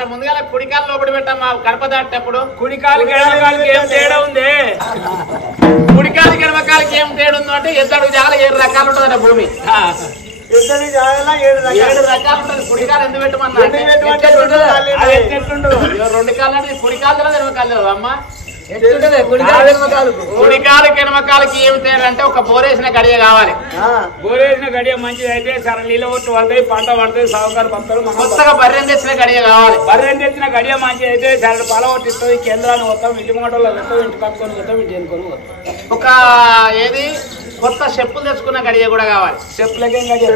మరి ముందుగా కుడికాలు లోపడి పెట్టాం కడప దాటేటప్పుడు కుడికాలకి ఎడమకాలకి ఏం తేడా ఉంది? కుడికాలకి ఎడమకాలకి ఏం తేడా ఉందో అంటే ఎద్దడు చాలా 7 రకాలు ఉంటుందట భూమి. 7 రకాలు ఉంటుంది. కుడికాలు ఎందుకు పెట్టమన్నా 2 కాళ్ళు అంటే కుడికాలు తెలియదు ఎడమకాలు తెలియదు అమ్మ. కుడికాలకి ఎడమకాలకి ఏమి తేడా అంటే ఒక బోరేసిన గడియ కావాలి. బోరేసిన గడియ మంచిది అయితే సరే నీళ్ళ ఒట్టు పడతాయి, పంట పడతాయి, సాగుకారు పడతారు. కొత్తగా బర్రెం తెచ్చిన గడియ కావాలి. బర్రెం తెచ్చిన గడియ మంచిది అయితే సరే పొల ఒట్టిస్తుంది, కేంద్రాన్ని వస్తాం, ఇంటి మూటలో వస్తాం, ఇంటి పట్టుకొని వస్తాం, ఇంటి ఎన్నుకొని వస్తాం. ఒక ఏది కొత్త చెప్పులు తెచ్చుకున్న గడియ కూడా కావాలి. చెప్పులకేం గడియ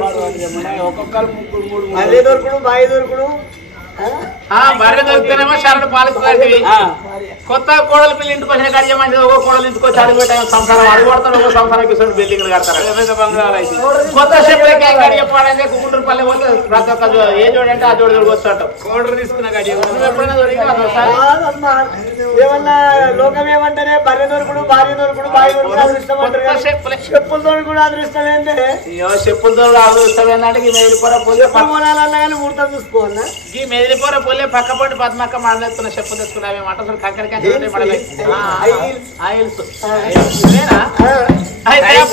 ఒక్కొక్కరు 3 బర్రె దొరికితేనేమో షరడు పాలిస్తాంటివి. కొత్త కోడలు పిల్లి ఇంటికి వచ్చిన గడియ మంచిది. ఒక్కో కోడలు ఇంటికి వచ్చి అడుగు పెట్టాను సంసారం అడుగు పడతారు, ఒక్కో సంసారం కూర్చొని బిల్డింగ్లు కడతారు, బంగాళాలు అయితే. కొత్త చెప్పులకి గడియ పాడంటే గుంటూరుపల్లి పోతే ప్రతి ఒక్క ఏ జోడంటే ఆ జోడు జోడు వస్తుంటాం. కోడలు తీసుకున్న గడియ ఎప్పుడైనా దొరికి ఏమన్నా లోకం ఏమంటేనే బర్రె దొరుకుడు, భార్య దొరుకుడు, భార్య దొరుకుడు అదృష్టం అంటారు. చెప్పులతో కూడా అదృష్టం ఏంటంటే చెప్పులతో అదృష్టం ఏంటంటే ఈ మేలిపోర పోలే కొనాలన్నా కానీ ముహూర్తం చూసుకోవాలన్నా ఈ మేలిపోర పోలే పక్క పండి పద్మక్క మడలేస్తున్న చెప్పులు తెచ్చుకున్నావి మాట అసలు కంకడికి ఆయిల్స్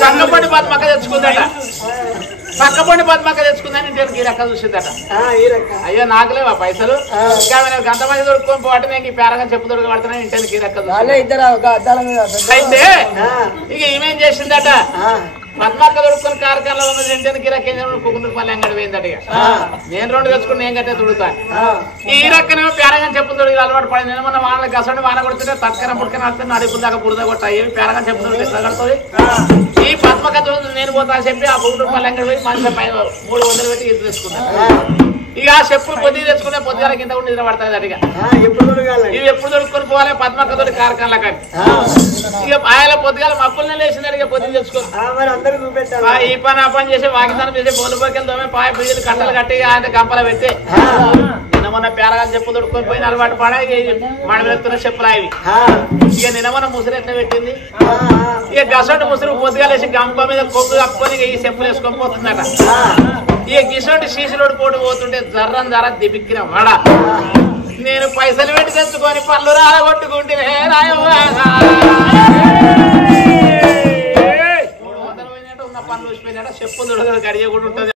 పక్కపండి పద్మక్క తెచ్చుకుందట. పక్కపండి పద్మక్క తెచ్చుకుందని ఇంటికి ఈ రక్క చూసిందట. అయ్యో నాకులేవా పైసలు గంట మంది దొరుకుని పోటీ నేను ఈ పేరగా చెప్పు దొరికి పడుతున్నా ఇంటికి ఈ రక్క. అయితే ఇక ఈమెం చేసిందట, పద్మక్క దొరుకుని కార్ఖానలో ఉన్నది ఇంటికి గిరాకేంద్రంలో కుకుందుపల్లి అంగడి పోయిందట. నేను 2 తెచ్చుకుని నేను కట్టే తుడుతాను. ఈ రక్కనేమో పేరగా చెప్పు దొరికి అలవాటు పడింది. నేను మొన్న వాన గసండి వాన కొడుతుంటే తక్కన పుట్టుకని వస్తుంది, అడుగు దాకా బురద కొట్టా ఏమి పేరగా చెప్పు దొరికి ఎట్లా కడుతుంది. ఈ పద్మక్క నేను పోతా చెప్పి ఆ కుకుందుపల్లి అంగడి పోయి మనిషి 300 పెట్టి ఇది తెచ్చుకున్నాను. ఇక ఆ చెప్పులు పొద్దు తెచ్చుకునే పొద్దుగా కింద కూడా నిద్ర పడుతుంది అడిగా. ఇవి ఎప్పుడు దొరుకుని పోవాలి పద్మక్క తోటి కార్ఖానల కానీ. ఇక ఆయన పొద్దుగాల మప్పులనే లేచింది అడిగే పొద్దు తెచ్చుకో ఈ పని ఆ పని చేసి వాకిదానం చేసి బోలు పోకెళ్ళి తోమే పాయ బియ్యలు కట్టలు కట్టి ఆయన గంపలు పెట్టి నిన్న మొన్న పేరగా చెప్పు దొడుకొని పోయిన అలవాటు పడ మన వెళ్తున్న చెప్పులు అవి. ఇక నిన్న మొన్న ముసురు ఎట్లా పెట్టింది. ఇక గసంటి ముసురు పొద్దుగా లేచి గంప మీద కొమ్ము కప్పుకొని ఈ చెప్పులు వేసుకొని పోతుందట. ఇక గిసోటి శీసులోడు పోటు పోతుంటే జర్రం ధర దిబిక్కిన వడ నేను పైసలు పెట్టి తెచ్చుకొని పళ్ళు రాలగొట్టుకుంటే 300 పోయినట్టు ఉన్న పనులు వచ్చిపోయినట్టు చెప్పులు గడియ కూడా ఉంటుంది.